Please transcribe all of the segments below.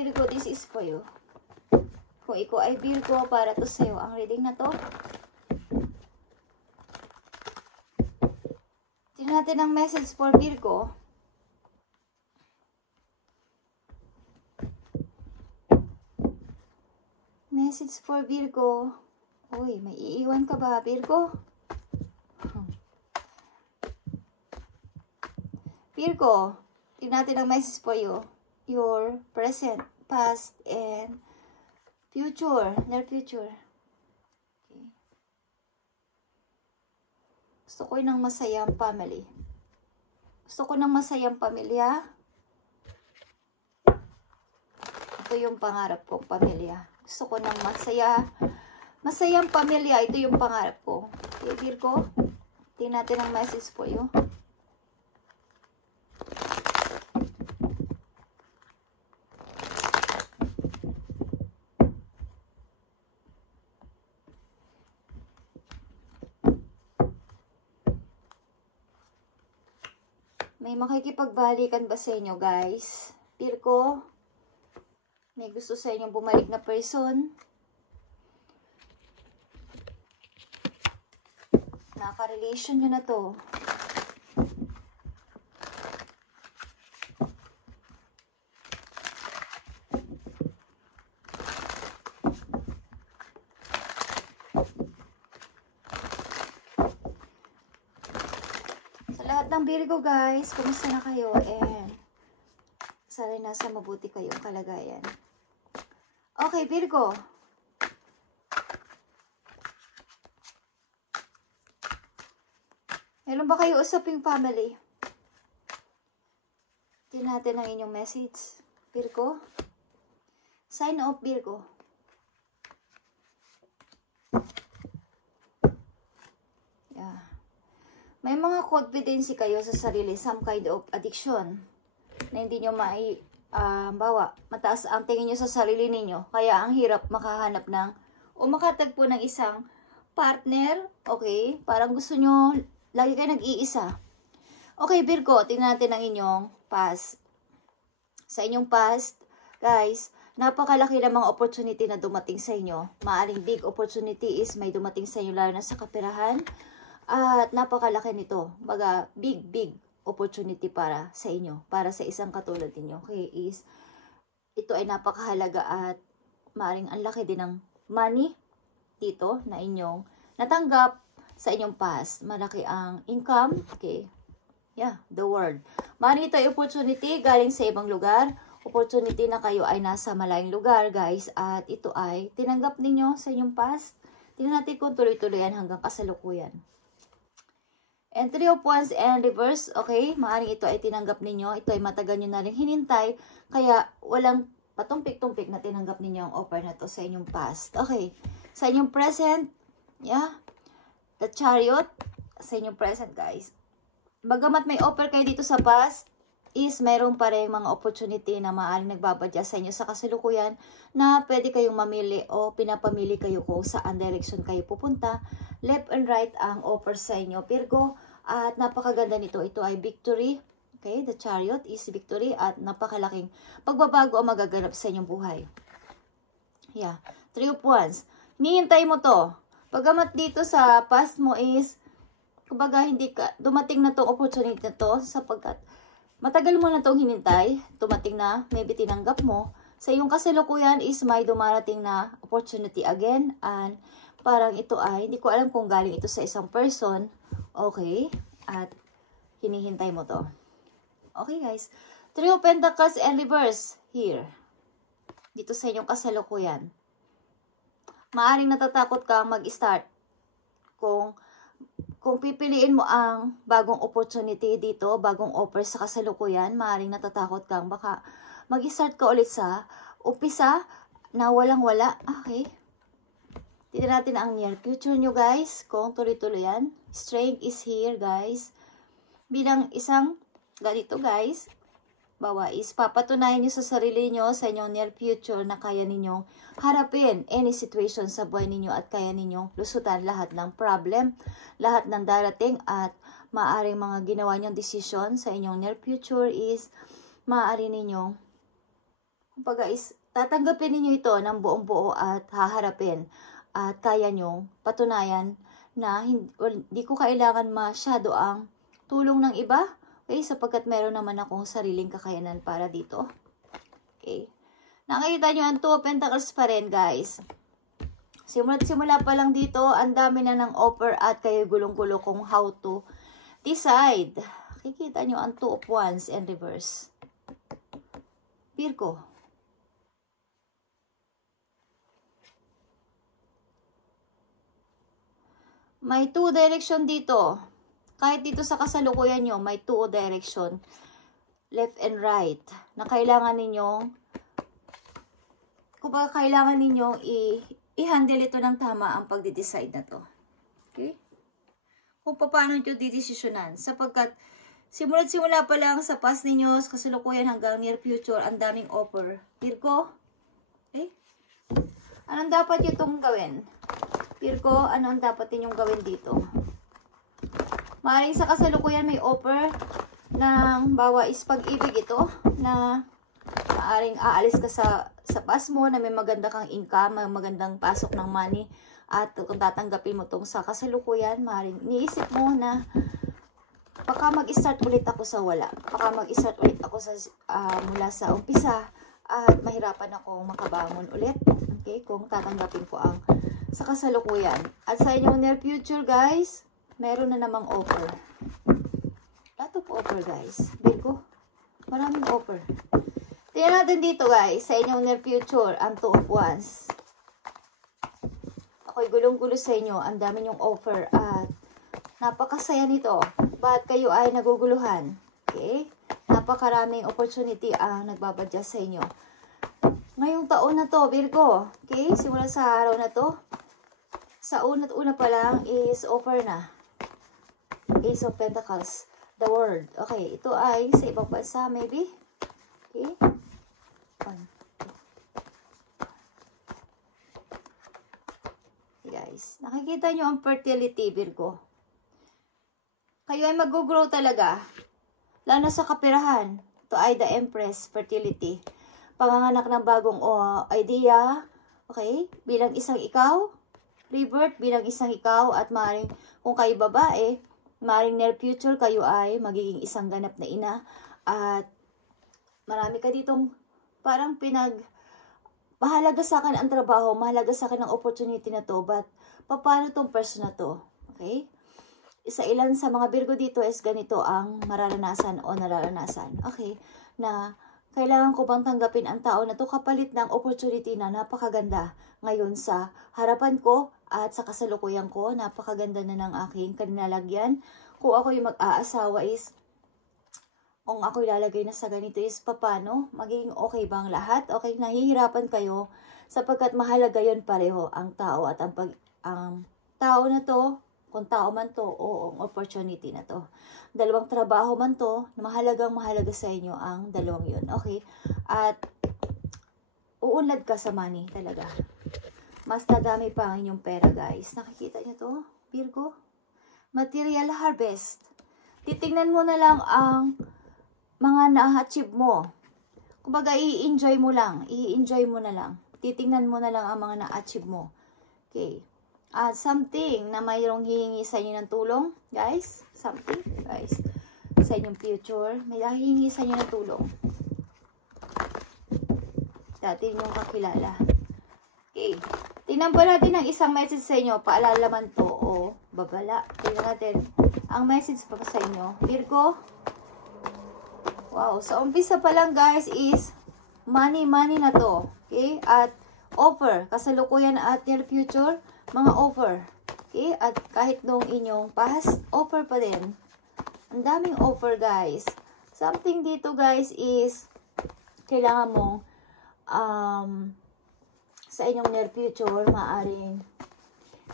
Virgo, this is for you. Kung ikaw ay Virgo, para to sa'yo ang reading na to. Tingnan natin ang message for Virgo. Message for Virgo. Uy, may iiwan ka ba, Virgo? Virgo, tingnan natin ang message for you. Your present, past, and future. Near future. Okay. Gusto ko ng masayang family. Gusto ko ng masayang pamilya. Ito yung pangarap kong pamilya. Gusto ko ng masayang pamilya. Ito yung pangarap ko. Okay, Virgo, tingnan natin ang message for you. May makikipagbalikan ba sa inyo, guys? Virgo, may gusto sa inyong bumalik na person. Naka-relation nyo na to. Lahat ng Virgo, guys, kumusta na kayo? And sana nasa mabuti kayong kalagayan. Okay, Virgo. Meron ba kayo usaping family? Tingnan natin ang inyong message, Virgo. Sign of Virgo. Yeah. May mga confidence kayo sa sarili, some kind of addiction na hindi nyo bawa. Mataas ang tingin nyo sa sarili ninyo. Kaya ang hirap makahanap ng o makatagpo ng isang partner. Okay? Parang gusto nyo, lagi kayo nag-iisa. Okay, Virgo, tingnan natin ang inyong past. Sa inyong past, guys, napakalaki ng mga opportunity na dumating sa inyo. Maaring big opportunity is may dumating sa inyo lalo na sa kaperahan. At napakalaki nito. Baga, big opportunity para sa inyo. Para sa isang katulad ninyo. Okay, is, ito ay napakahalaga at maaaring ang laki din ng money dito na inyong natanggap sa inyong past. Malaki ang income. Okay. Yeah, the world. Maaaring ito ay opportunity galing sa ibang lugar. Opportunity na kayo ay nasa malayong lugar, guys. At ito ay tinanggap ninyo sa inyong past. Tingnan natin kung tuloy-tuloy yan hanggang kasalukuyan. And 3 of Wands and reverse, okay? Maaaring ito ay tinanggap ninyo. Ito ay matagal nyo na rin hinintay. Kaya walang patumpik-tumpik na tinanggap ninyo ang offer na to sa inyong past. Okay. Sa inyong present, yeah. The Chariot. Sa inyong present, guys. Bagamat may offer kayo dito sa past, is mayroon pa rin mga opportunity na maaaring nagbabadya sa inyo sa kasalukuyan na pwede kayong mamili o pinapamili kayo kung saan direction kayo pupunta. Left and right ang offer sa inyo, Virgo. At napakaganda nito. Ito ay victory. Okay, the Chariot is victory at napakalaking pagbabago ang magaganap sa inyong buhay. Yeah. 3 of Wands. Hinihintay mo to. Bagamat dito sa past mo is, kumbaga hindi ka, dumating na tong opportunity na to sapagkat matagal mo na itong hinintay, tumating na, maybe tinanggap mo. Sa iyong kasalukuyan is may dumarating na opportunity again. And parang ito ay, hindi ko alam kung galing ito sa isang person. Okay. At hinihintay mo to. Okay, guys. 3 of Pentacles and reverse here. Dito sa inyong kasalukuyan. Maaring natatakot kang mag-start kung pipiliin mo ang bagong opportunity dito, bagong offer sa kasalukuyan, maaaring natatakot kang baka mag-start ka ulit sa umpisa na walang-wala. Okay. Tignan natin ang near future nyo, guys. Kung tuloy-tuloy yan. Strength is here, guys. Bilang isang ganito, guys, bawa is papatunayan nyo sa sarili nyo sa inyong near future na kaya ninyong harapin any situation sa buhay ninyo at kaya ninyong lusutan lahat ng problem, lahat ng darating at maaaring mga ginawa nyong decision sa inyong near future is maaari ninyong Kumbaga is, tatanggapin ninyo ito ng buong buo at haharapin. At kaya nyong patunayan na hindi ko kailangan masyado ang tulong ng iba. Okay, sapagkat meron naman akong sariling kakayanan para dito. Okay. Nakikita nyo ang 2 of Pentacles pa rin, guys. Simula pa lang dito, ang dami na ng offer at kayo gulong-gulo kung how to decide. Kikita nyo ang 2 of Wands in reverse. Virgo. May 2 direction dito. Kahit dito sa kasalukuyan nyo, may 2 direction. Left and right. Na kailangan ninyong, kumbaga kailangan ninyong i-handle ito ng tama ang pagde-decide na to. Okay? Kung paano nyo didesisyonan. Sapagkat, simula pa lang sa past ninyo, sa kasalukuyan hanggang near future, ang daming offer. Virgo? Okay? Anong dapat nyo itong gawin? Virgo, ano ang dapat ninyong gawin dito? Maaaring sa kasalukuyan may offer ng bawa is pag-ibig ito na maaaring aalis ka sa past mo na may maganda kang income, may magandang pasok ng money at kung tatanggapin mo itong sa kasalukuyan, maaaring niisip mo na baka mag-start ulit ako sa wala. Baka mag-start ulit ako sa mula sa umpisa at mahirapan akong makabangon ulit. Okay, kung tatanggapin ko ang sa kasalukuyan. At sa inyong near future, guys, meron na namang offer. Lot of offer, guys. Virgo, maraming offer. Tingnan natin dito, guys, sa inyong near future, ang 2 of Wands. Ako'y gulong-gulo sa inyo. Ang dami nyong offer at napakasaya nito. Ba't kayo ay naguguluhan? Okay? Napakaraming opportunity ang nagbabadya sa inyo. Ngayong taon na to, Virgo. Okay? Simula sa araw na to. Sa una pa lang is offer na. Ace of Pentacles. The World. Okay. Ito ay sa ibang bansa, maybe. Okay? 1, 2. Guys, nakikita nyo ang fertility, Virgo. Kayo ay mag-grow talaga. Lalo sa kapirahan. Ito ay the Empress, fertility. Panganganak ng bagong idea. Okay? Bilang isang ikaw. Rebirth bilang isang ikaw. At maaaring, kung kayo babae, maaaring near future kayo ay magiging isang ganap na ina. At marami ka ditong parang mahalaga sa akin ang trabaho, mahalaga sa akin ang opportunity na to. But, paano tong person na to? Okay? Isa ilan sa mga Virgo dito is ganito ang mararanasan o nararanasan. Okay? Na kailangan ko bang tanggapin ang tao na to kapalit ng opportunity na napakaganda ngayon sa harapan ko at sa kasalukuyan ko. Napakaganda na ng aking kaninalagyan. Kung ako yung mag-aasawa is, kung ako ilalagay na sa ganito is, paano? Magiging okay bang lahat? Okay, nahihirapan kayo sapagkat mahalaga yun pareho ang tao at ang tao na to, kung tao man to o ang opportunity na to. Dalawang trabaho man to, mahalaga sa inyo ang dalawang yun. Okay? At uunlad ka sa money talaga. Mas nadami pa ang inyong pera, guys. Nakikita niyo to, Virgo? Material harvest. Titingnan mo na lang ang mga na-achieve mo. Kumbaga, i-enjoy mo lang. I-enjoy mo na lang. Titingnan mo na lang ang mga na-achieve mo. Okay. At something na mayroong hihingi sa inyo ng tulong, guys. Something, guys. Sa inyong future, may hihingi sa inyo ng tulong. Dati yung kakilala. Okay. Tingnan po natin ang isang message sa inyo. Paalala man to o babala. Tingnan natin ang message pa sa inyo. Virgo. Wow. So, umpisa pa lang, guys, is money na to. Okay. At offer. Kasalukuyan at near future, mga offer. Okay? At kahit nung inyong past, offer pa din. Ang daming offer, guys. Something dito, guys, is kailangan mong sa inyong near future, maaring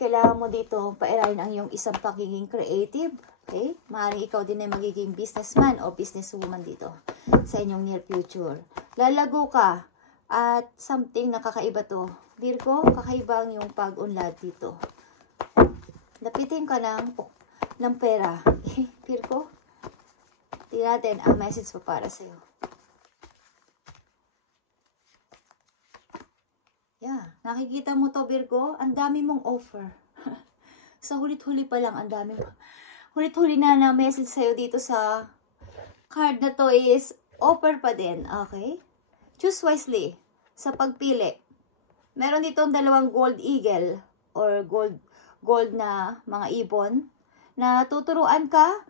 kailangan mo dito pairahin ang iyong isang pagiging creative. Okay? Maaring ikaw din ay magiging businessman o businesswoman dito sa inyong near future. Lalago ka at something nakakaiba to. Virgo, kakaiba ang yung pag-unlad dito. Lapitin ka ng pera. Virgo, tingnan natin ang message pa para sa'yo. Yeah, nakikita mo to Virgo, ang dami mong offer. Sa hulit-huli pa lang, ang dami mo. Hulit-huli na message sa'yo dito sa card na to is offer pa din, okay? Choose wisely sa pagpili. Meron ditong dalawang gold eagle or gold na mga ibon na tuturuan ka.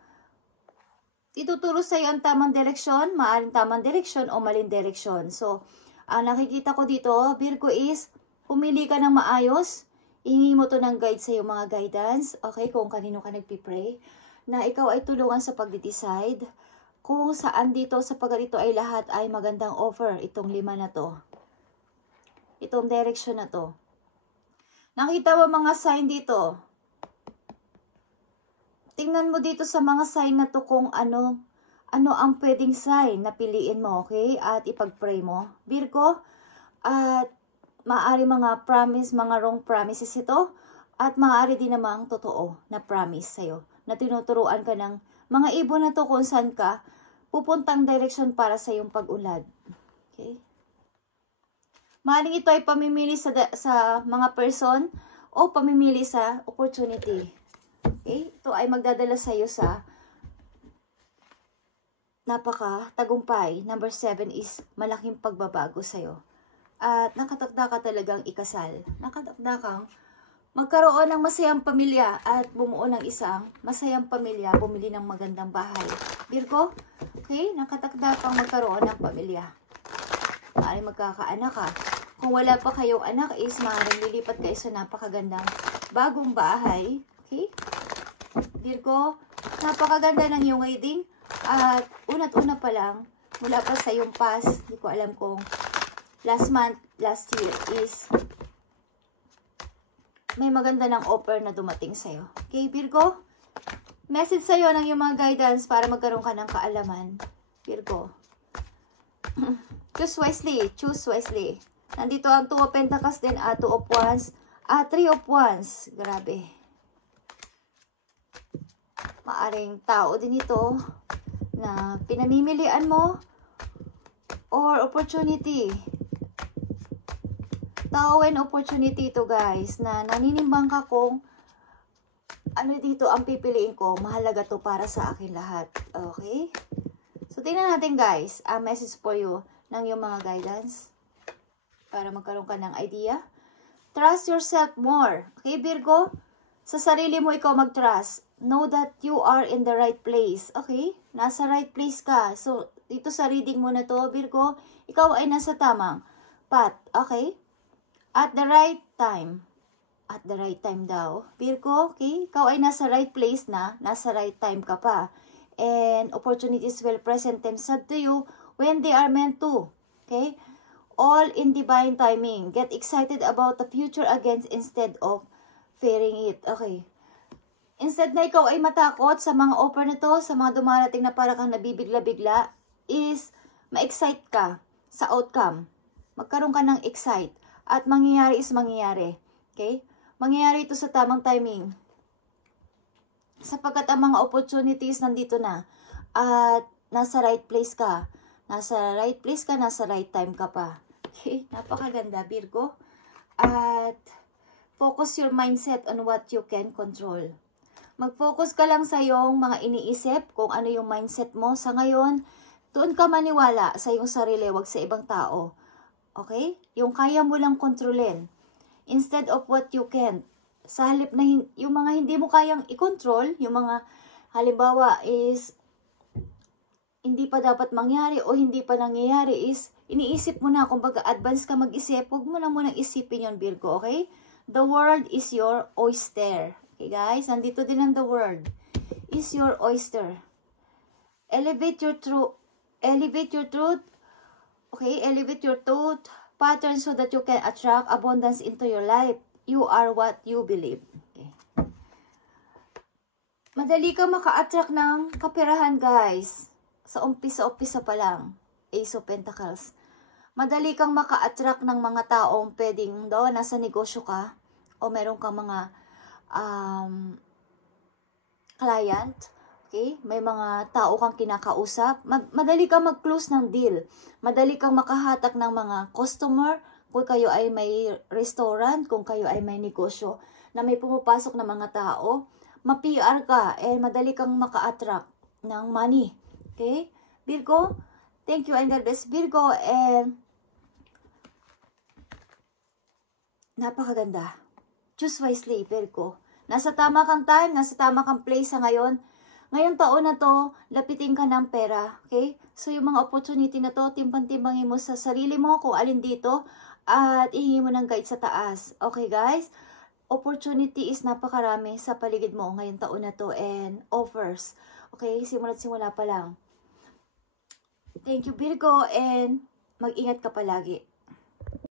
Ituturo sa'yo ang tamang direksyon, maaaring tamang direksyon o maling direksyon. So, ang nakikita ko dito, Virgo, is pumili ka ng maayos. Hingi mo to ng guide sa iyong mga guidance. Okay, kung kanino ka nagpipray. Na ikaw ay tulungan sa pagde-decide. Kung saan dito sa pagganito ay lahat ay magandang offer. Itong 5 na to. Itong direction na to. Nakita mo mga sign dito. Tingnan mo dito sa mga sign na to kung ano ang pwedeng sign na piliin mo, okay? At ipag-pray mo. Virgo, at maaari mga promise, mga wrong promises ito. At maaari din namang totoo na promise sa'yo. Na tinuturuan ka ng mga ibon na to kung saan ka pupuntang direction para sa iyong pag-unlad. Okay? Maaring ito ay pamimili sa mga person o pamimili sa opportunity. Okay? Ito ay magdadala sa'yo sa napaka-tagumpay. Number 7 is malaking pagbabago sa'yo. At nakatakda ka talagang ikasal. Nakatakda kang magkaroon ng masayang pamilya at bumuo ng isang masayang pamilya, bumili ng magandang bahay. Virgo, okay? Nakatakda kang magkaroon ng pamilya. Maaaring magkakaanak ka. Kung wala pa kayong anak is maaaring lilipat kayo sa napakagandang bagong bahay. Okay? Virgo, napakaganda ng iyong reading. At una't-una pa lang, mula pa sa iyong past, hindi ko alam kung last month, last year is may maganda ng offer na dumating sa'yo. Okay, Virgo? Message sa'yo ng iyong mga guidance para magkaroon ka ng kaalaman. Virgo. Choose wisely. Choose wisely. Nandito ang 2 of Pentacles din, 2 of Wands, 3 of Wands. Grabe. Maaring tao din ito na pinamimilian mo or opportunity. Tao and opportunity ito guys na naninimbang ka kung ano dito ang pipiliin ko. Mahalaga to para sa akin lahat. Okay? So tingnan natin guys, a message for you ng yung mga guidance para magkaroon ka ng idea. Trust yourself more. Okay Virgo? Sa sarili mo ikaw mag-trust. Know that you are in the right place. Okay? Nasa right place ka. So, dito sa reading mo na to, Virgo, ikaw ay nasa tamang path. Okay? At the right time. At the right time daw. Virgo, okay? Ikaw ay nasa right place na. Nasa right time ka pa. And opportunities will present themselves to you when they are meant to. Okay? All in divine timing. Get excited about the future again instead of fearing it. Okay? Instead na ikaw ay matakot sa mga offer na to, sa mga dumarating na para kang nabibigla-bigla, is ma-excite ka sa outcome. Magkaroon ka ng excite. At mangyayari is mangyayari. Okay? Mangyayari ito sa tamang timing. Sapagkat ang mga opportunities nandito na. At nasa right place ka. Nasa right place ka, nasa right time ka pa. Okay? Napakaganda, Virgo. At focus your mindset on what you can control. Mag-focus ka lang sa iyong mga iniisip, kung ano yung mindset mo. Sa ngayon, doon ka maniwala sa iyong sarili, wag sa ibang tao. Okay? Yung kaya mo lang kontrolin. Instead of what you can't. Sa halip na yung mga hindi mo kayang i-control, yung mga halimbawa is hindi pa dapat mangyari o hindi pa nangyayari is iniisip mo na, kumbaga advance ka mag-isip, huwag mo na munang isipin yon Virgo, okay? The world is your oyster. Okay guys, nandito din ang the world is your oyster. Elevate your truth. Elevate your truth. Okay, elevate your truth pattern so that you can attract abundance into your life. You are what you believe. Okay. Madali kang maka-attract ng kaperahan guys. Sa umpisa pa lang. Ace of Pentacles. Madali kang maka-attract ng mga taong pwedeng doon nasa negosyo ka o meron kang mga client, okay? May mga tao kang kinakausap, madali kang mag-close ng deal, madali kang makahatak ng mga customer, kung kayo ay may restaurant, kung kayo ay may negosyo na may pumapasok na mga tao, ma-PR ka and madali kang maka-attract ng money. Okay? Virgo, thank you and God bless Virgo, and napakaganda. Choose wisely, Virgo. Nasa tama kang time, nasa tama kang place sa ngayon. Ngayong taon na to, lapitin ka ng pera, okay? So, yung mga opportunity na to, timbang-timbangin mo sa sarili mo kung alin dito at ihingi mo ng guide sa taas. Okay, guys? Opportunity is napakarami sa paligid mo ngayong taon na to and offers. Okay? Simula't simula pa lang. Thank you, Virgo, and mag-ingat ka palagi.